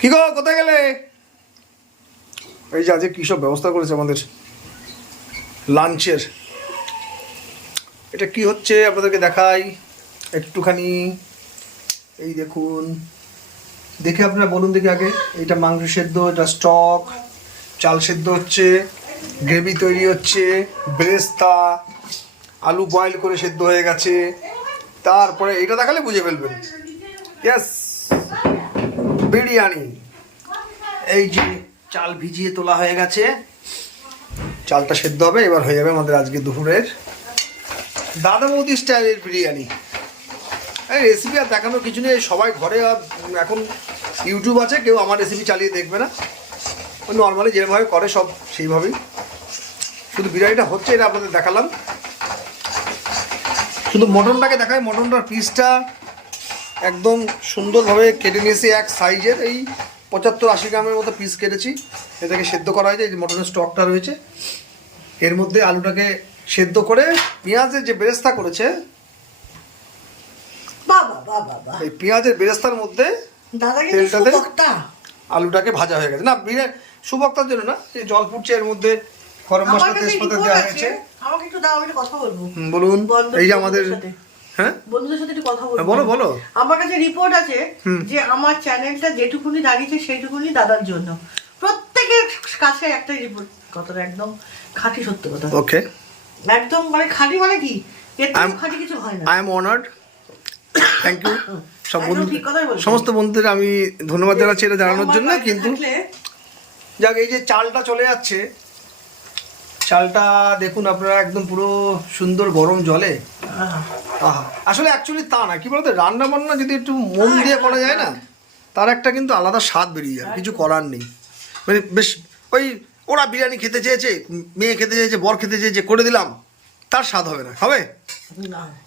কি গো, কোথায় গেলে? এই যে আজকে কী সব ব্যবস্থা করেছে আমাদের? লাঞ্চের। এটা কি হচ্ছে? আপনাদেরকে দেখাই। একটুখানি। এই দেখুন। দেখে আপনারা বলুন দেখি আগে। এটা মাংস সেদ্ধ, এটা স্টক। চাল সেদ্ধ হচ্ছে। গ্রেভি তৈরি হচ্ছে। ব্রেস্তা। আলু বয়েল করে সেদ্ধ হয়ে গেছে। তারপরে এটা দেখালে বুঝে ফেলবেন। ইয়েস বিরিয়ানি। এই যে চাল ভিজিয়ে তোলা হয়ে গেছে। চালটা সেদ্ধ হবে, এবার হয়ে যাবে আমাদের আজকে দুপুরের দাদা বৌদি স্টাইলের বিরিয়ানি। এই রেসিপি আর দেখানোর কিছু নেই, সবাই ঘরে এখন ইউটিউব আছে, কেউ আমার রেসিপি চালিয়ে দেখবে না। নর্মালি যেভাবে করে সব সেইভাবেই। শুধু বিরিয়ানিটা হচ্ছে, এটা আপনাদের দেখালাম। শুধু মটনটাকে দেখাই, মটনটার পিসটা একদম সুন্দরভাবে কেটে নিয়েছি এক সাইজের। এই পঁচাত্তর আশি গ্রামের মতো পিস কেটেছি। এটাকে সেদ্ধ করা হয়েছে এই যে মটনের স্টকটা রয়েছে। এর মধ্যে আলুটাকে সেদ্ধ করে পেঁয়াজের যে বেরেস্তা করেছে এই পেঁয়াজের বেরেস্তার মধ্যে তেলটাতে? আলুটাকে ভাজা হয়ে গেছে। না বিরিয়ানি সুভক্তার জন্য না এই জল ফুটছে এর মধ্যে গরম মশলা তেজপাতা দেওয়া হয়েছে। আমাকে একটু দাও আমি কথা বলব। বলুন এই যে আমাদের। হ্যাঁ? বন্ধুদের সাথে একটু কথা বলব। বলো, বলো। আমার কাছে রিপোর্ট আছে যে আমার চ্যানেলটা যেটুকুনি দাঁড়িয়েছে সেইটুকুনি দাদার জন্য। প্রত্যেকের কাছে একটা রিপোর্ট কথাটা একদম খাঁটি সত্য কথা। ওকে একদম মানে খাঁটি মানে কি? এর খাঁটি কিছু হয় না। I am honoured thank you সব বন্ধু। সমস্ত বন্ধুদের আমি ধন্যবাদ জানাচ্ছি এটা জানানোর জন্য কিন্তু যাক এই যে চালটা চলে যাচ্ছে। চালটা দেখুন আপনারা একদম পুরো সুন্দর গরম জলে। আসলে অ্যাকচুয়ালি তা না কি বলতো রান্না বান্না যদি একটু মন দিয়ে করা যায় না তার একটা কিন্তু আলাদা স্বাদ বেরিয়ে যায় কিছু করার নেই। মানে বেশ ওই ওরা বিরিয়ানি খেতে চেয়েছে মেয়ে খেতে চেয়েছে বর খেতে চেয়েছে করে দিলাম তার স্বাদ হবে না হবে?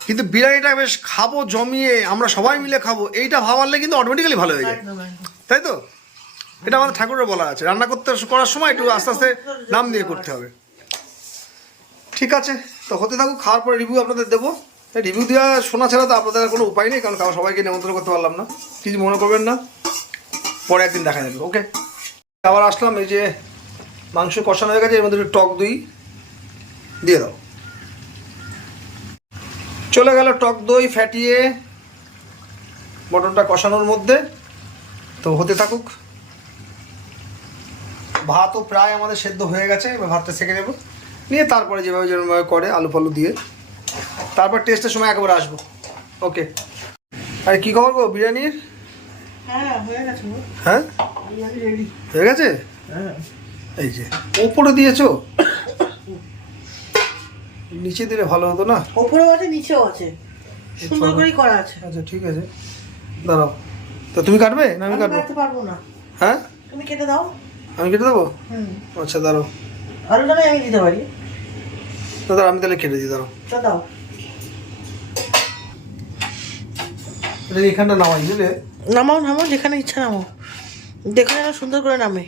কিন্তু বিরিয়ানিটা বেশ খাব জমিয়ে আমরা সবাই মিলে খাব এইটা ভাবারলে কিন্তু অটোমেটিক্যালি ভালো হয়ে যায়। তাই তো? এটা আমাদের ঠাকুরের বলা আছে রান্না করতে করার সময় একটু আস্তে আস্তে নাম দিয়ে করতে হবে। ঠিক আছে, তো হতে থাকুক, খাওয়ার পরে রিভিউ আপনাদের দেবো। রিভিউ দেওয়া শোনা ছাড়া তো আপনাদের কোনো উপায় নেই, কারণ কারও সবাইকে নিমন্ত্রণ করতে পারলাম না। কিছু মনে করবেন না। পরে একদিন দেখা যাবে, ওকে? আবার আসলাম, এই যে মাংস কষানো হয়ে গেছে, এর মধ্যে একটু টক দই দিয়ে দাও। চলে গেল টক দই ফ্যাটিয়ে মটনটা কষানোর মধ্যে। তো হতে থাকুক। ভাতও প্রায় আমাদের সেদ্ধ হয়ে গেছে, এবার ভাতটা সেঁকে নেব। নিয়ে তারপরে যেভাবে যেরকমভাবে করে আলু ফালু দিয়ে। তারপর টেস্টের সময় একবার আসব। ওকে আরে কী খবর গো বিরিয়ানির? হ্যাঁ হয়ে গেছে হ্যাঁ। হয়ে এই যে ওপরে দিয়েছ? নিচে দিলে ভালো হতো না? ওপরেও আছে নিচেও আছে। সুন্দর করেই করা আছে। আচ্ছা ঠিক আছে। দাঁড়াও। তো তুমি কাটবে না আমি কাটবো? কাটতে পারব না। হ্যাঁ? তুমি কেটে দাও। আমি কেটে দেবো? আচ্ছা দাঁড়াও। আলুটা আমি দিতে পারি। দাঁড়াও আমি তাহলে কেটে দিই দাঁড়াও। এখানটা নামাই বুঝলে? নামাও নামাও যেখানে ইচ্ছা নামাও। দেখো যেন সুন্দর করে নামে।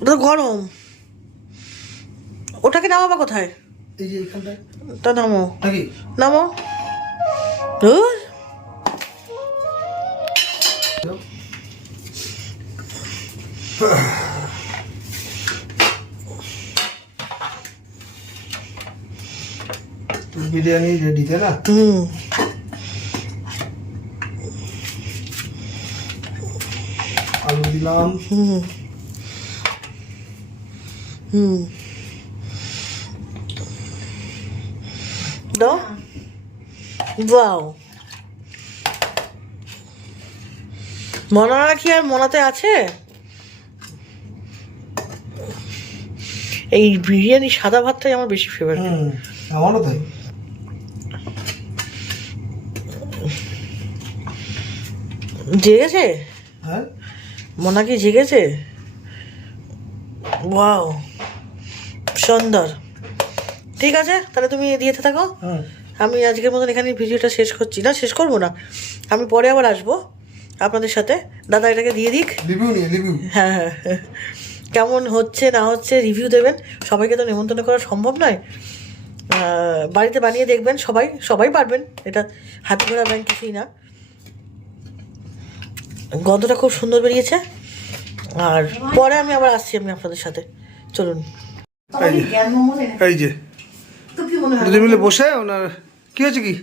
ওটা তো গরম। ওটাকে নামাবা কোথায়? এই যে এখানটায়। তা নামো নামো ধুর। বিরিয়ানি রেডি তাই না? হুম। আলু দিলাম। হুম। হুম। দাও বাও মনা কি আর মনাতে আছে? এই বিরিয়ানি সাদা ভাতটাই আমার বেশি ফেভারিট আমারও তাই। জেগেছে? হ্যাঁ। মনা কি জেগেছে? ওয়াও সুন্দর। ঠিক আছে তাহলে তুমি দিয়েতে থাকো। হুম আমি আজকের মতন এখানে ভিডিওটা শেষ করছি। না শেষ করব না। আমি পরে আবার আসব আপনাদের সাথে। দাদা এটাকে দিয়ে দিক। হ্যাঁ হ্যাঁ হ্যাঁ। কেমন হচ্ছে না হচ্ছে রিভিউ দেবেন। সবাইকে তো নিমন্ত্রণ করা সম্ভব নয়। বাড়িতে বানিয়ে দেখবেন সবাই। সবাই পারবেন। এটা হাতে ঘোরা ব্যাংক কিছুই না। গন্ধটা খুব সুন্দর বেরিয়েছে। আর পরে আমি আবার আসছি আমি আপনাদের সাথে। চলুন। এই যে। দুজন মিলে বসে ওনার কি হয়েছে কি?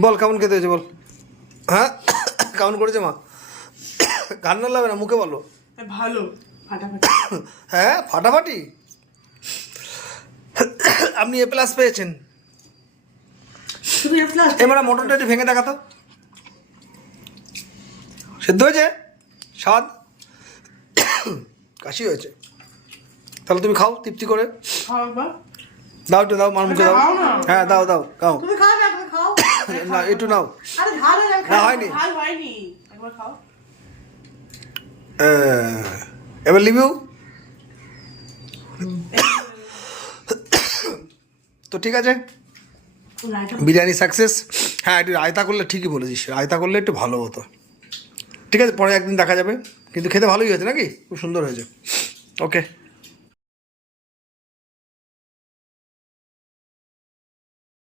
বল কেমন খেতে হয়েছে বল? হ্যাঁ? কেমন করেছে মা? কান্না লাগবে না মুখে বলো। ভালো। হ্যাঁ ফাটাফাটি। আপনি এ প্লাস পেয়েছেন। শুধু এবারে মটনটা একটু ভেঙে দেখাতো। সেদ্ধ হয়েছে? স্বাদ? কাশি হয়েছে। তাহলে তুমি খাও তৃপ্তি করে। দাও একটু দাও মার মুখে দাও। হ্যাঁ দাও দাও খাও। না একটু নাও। না হয়নি। এবার লিভিউ তো ঠিক আছে? বিরিয়ানি সাকসেস হ্যাঁ একটু রায়তা করলে ঠিকই বলেছিস। রায়তা করলে একটু ভালো হতো। ঠিক আছে, পরে একদিন দেখা যাবে। কিন্তু খেতে ভালোই হয়েছে নাকি? খুব সুন্দর হয়েছে। ওকে